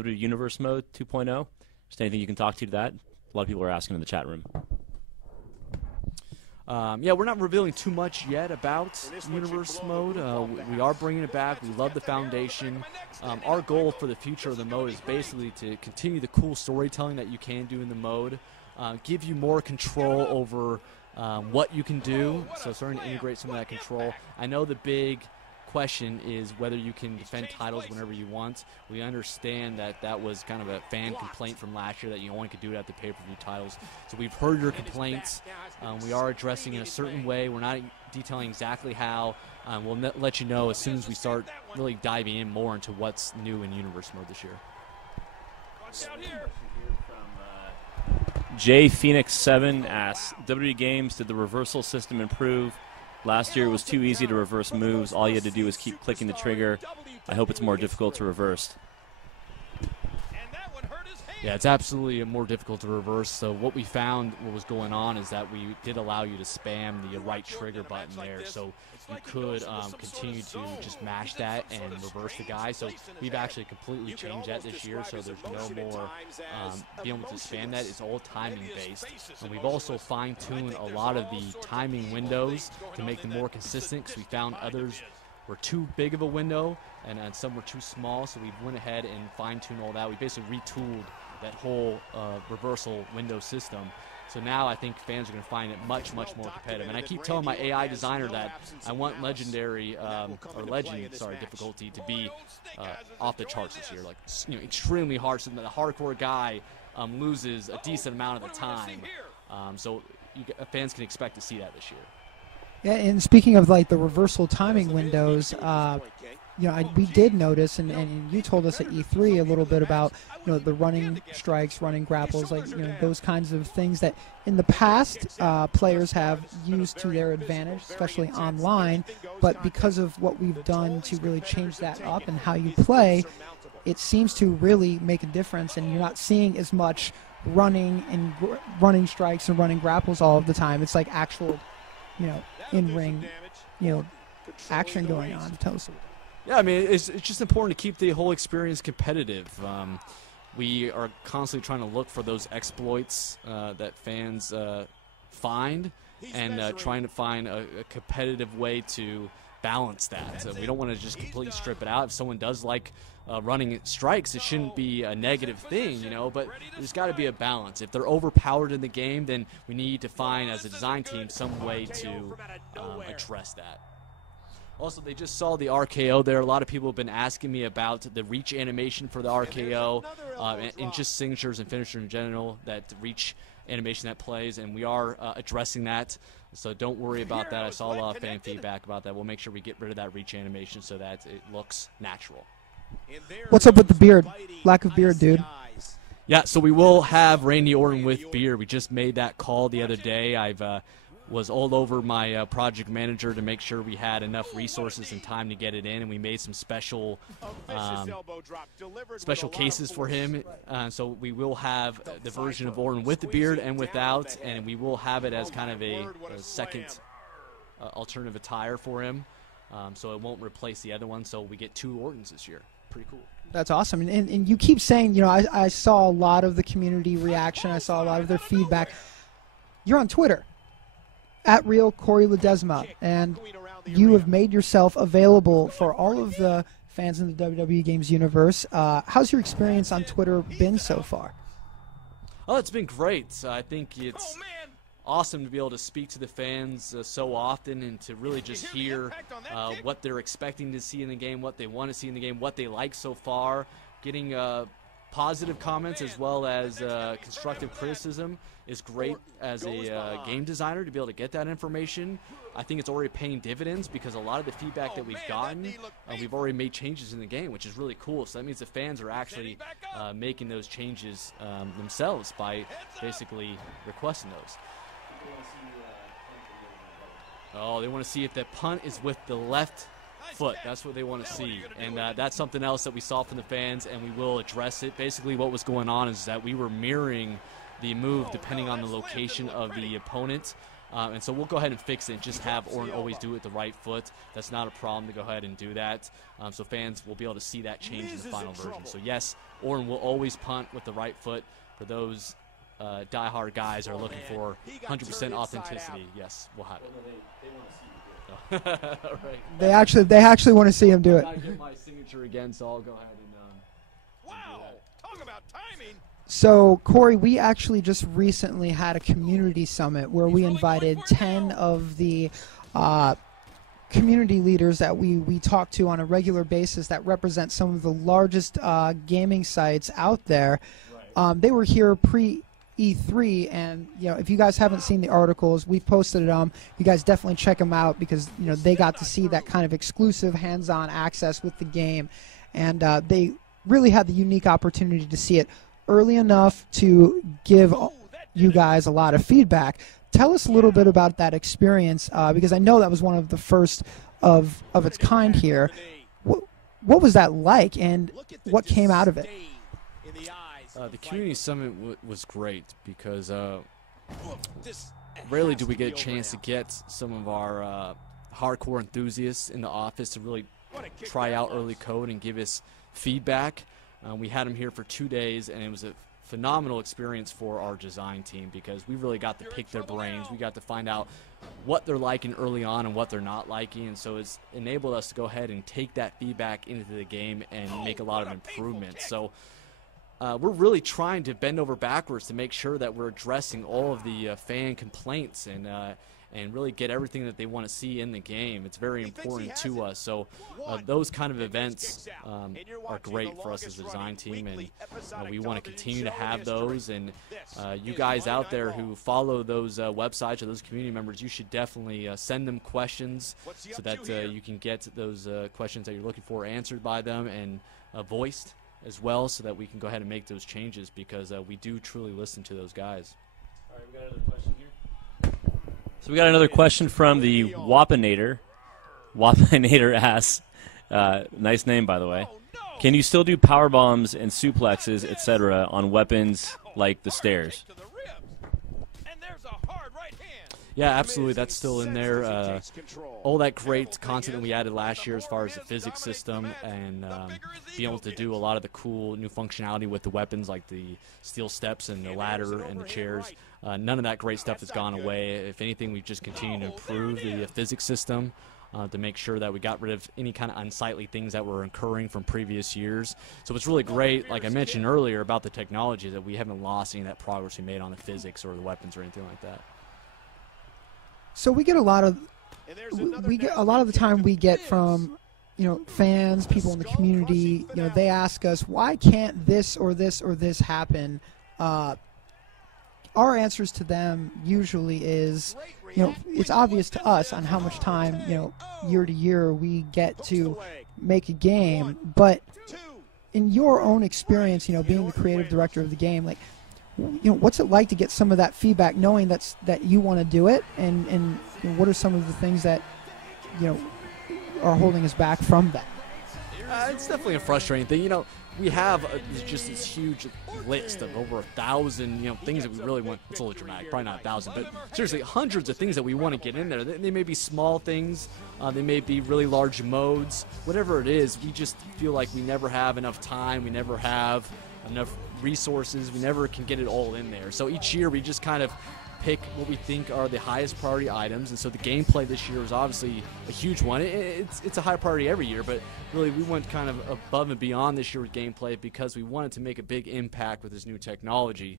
WWE Universe Mode 2.0? Just anything you can talk to that? A lot of people are asking in the chat room. Yeah, we're not revealing too much yet about Universe Mode. We are bringing it back. We love the foundation. Our goal for the future of the mode is basically to continue the cool storytelling that you can do in the mode, give you more control over what you can do, so starting to integrate some of that control. I know the big question is whether you can defend titles whenever you want. We understand that that was kind of a fan complaint from last year, that you only could do it at the pay-per-view titles. So we've heard your complaints. We are addressing in a certain way. We're not detailing exactly how. We'll let you know as soon as we start really diving in more into what's new in Universe Mode this year. J Phoenix 7 asks, WWE Games, did the reversal system improve? Last year it was too easy to reverse moves. All you had to do was keep clicking the trigger. I hope it's more difficult to reverse. Yeah, it's absolutely more difficult to reverse. So what we found, what was going on, is that we did allow you to spam the right trigger button there. So you could continue to just mash that and reverse the guy. So we've actually completely changed that this year. So there's no more being able to spam that. It's all timing based. And we've also fine-tuned a lot of the timing windows to make them more consistent, because we found others were too big of a window and some were too small. So we went ahead and fine-tuned all that. We basically retooled that whole reversal window system. So now I think fans are going to find it much, much more competitive. And I keep telling my AI designer that I want legendary difficulty to be off the charts this year, like extremely hard, so that the hardcore guy loses a decent amount of the time. So fans can expect to see that this year. Yeah, and speaking of like the reversal timing windows, we did notice, and you told us at E3 a little bit about the running strikes, running grapples, like those kinds of things that in the past players have used to their advantage, especially online. But because of what we've done to really change that up and how you play, it seems to really make a difference, and you're not seeing as much running and running strikes and running grapples all of the time. It's like actual, in-ring, action going on. Tell us. Yeah, I mean, it's just important to keep the whole experience competitive. We are constantly trying to look for those exploits that fans find, and trying to find a competitive way to balance that. We don't want to just completely strip it out. If someone does like running strikes, it shouldn't be a negative thing, but there's got to be a balance. If they're overpowered in the game, then we need to find, as a design team, some way to address that. Also, they just saw the RKO there. A lot of people have been asking me about the reach animation for the RKO and just signatures and finishers in general, that reach animation that plays, and we are addressing that. So don't worry about that. I saw a lot of fan feedback about that. We'll make sure we get rid of that reach animation so that it looks natural. What's up with the beard? Lack of beard, dude. Yeah, so we will have Randy Orton with beard. We just made that call the other day. I've was all over my project manager to make sure we had enough resources and time to get it in, and we made some special cases for him. So we will have the version of Orton with the beard and without, and we will have it as kind of a second alternative attire for him. So it won't replace the other one, so we get 2 Ortons this year. Pretty cool. That's awesome. And you keep saying, I saw a lot of the community reaction. I saw a lot of their feedback. You're on Twitter, at Real Corey Ledesma, and you have made yourself available for all of the fans in the WWE Games universe. How's your experience on Twitter been so far? Oh, it's been great. I think it's awesome to be able to speak to the fans so often, and to really just hear what they're expecting to see in the game, what they want to see in the game, what they like so far. Getting positive comments as well as constructive criticism is great as a game designer, to be able to get that information. I think it's already paying dividends, because a lot of the feedback that we've gotten, we've already made changes in the game, which is really cool. So that means the fans are actually making those changes themselves by basically requesting those. Oh, they want to see if the punt is with the left foot. That's what they want to see, and that's something else that we saw from the fans, and we will address it. Basically what was going on is that we were mirroring the move depending on the location of the opponent. And so we'll go ahead and fix it and just have Orton always do it with the right foot. That's not a problem to go ahead and do that. So fans will be able to see that change in the final version. So yes, Orton will always punt with the right foot. For those diehard guys are looking for 100% authenticity, yes, we'll have it. Right. They actually want to see him do it. I get my signature again, so I'll go ahead and wow, talk about timing. So, Corey, we actually just recently had a community summit where we invited 10 of the community leaders that we talk to on a regular basis that represent some of the largest gaming sites out there. They were here pre-E3, and if you guys haven't seen the articles, we've posted them. You guys definitely check them out because they got to see that kind of exclusive hands-on access with the game, and they really had the unique opportunity to see it early enough to give you guys a lot of feedback. Tell us a little bit about that experience, because I know that was one of the first of its kind here. What was that like, and what came out of it? The community summit was great because rarely do we get a chance to get some of our hardcore enthusiasts in the office to really try out early code and give us feedback. We had them here for 2 days, and it was a phenomenal experience for our design team because we really got to pick their brains. We got to find out what they're liking early on and what they're not liking, and so it's enabled us to go ahead and take that feedback into the game and make a lot of improvements. So we're really trying to bend over backwards to make sure that we're addressing all of the fan complaints and really get everything that they want to see in the game. It's very important to us. So those kind of events are great for us as a design team, and we want to continue to have those. And you guys out there who follow those websites or those community members, you should definitely send them questions so that you can get those questions that you're looking for answered by them and voiced as well, so that we can go ahead and make those changes because we do truly listen to those guys. All right, we got another question here. So we got another question from the Wapinator. Wapinator asks, nice name by the way, can you still do power bombs and suplexes, etc., on weapons like the stairs? Yeah, absolutely. That's still in there. All that great content that we added last year as far as the physics system and being able to do a lot of the cool new functionality with the weapons like the steel steps and the ladder and the chairs. None of that great stuff has gone away. If anything, we've just continued to improve the physics system to make sure that we got rid of any kind of unsightly things that were occurring from previous years. So it's really great, like I mentioned earlier, about the technology that we haven't lost any of that progress we made on the physics or the weapons or anything like that. So we get a lot of the time we get from fans, people in the community. They ask us, why can't this or this or this happen? Our answers to them usually is, it's obvious to us on how much time year to year we get to make a game, but in your own experience, being the creative director of the game, like, what's it like to get some of that feedback, knowing that you want to do it, and what are some of the things that are holding us back from that? It's definitely a frustrating thing. We have just this huge list of over 1,000 things that we really want. It's a little dramatic, probably not 1,000, but seriously, hundreds of things that we want to get in there. They may be small things, they may be really large modes, whatever it is. We just feel like we never have enough time, we never have enough resources, we never can get it all in there. So each year we just kind of pick what we think are the highest priority items, and so the gameplay this year is obviously a huge one. It's a high priority every year, but really we went kind of above and beyond this year with gameplay because we wanted to make a big impact with this new technology.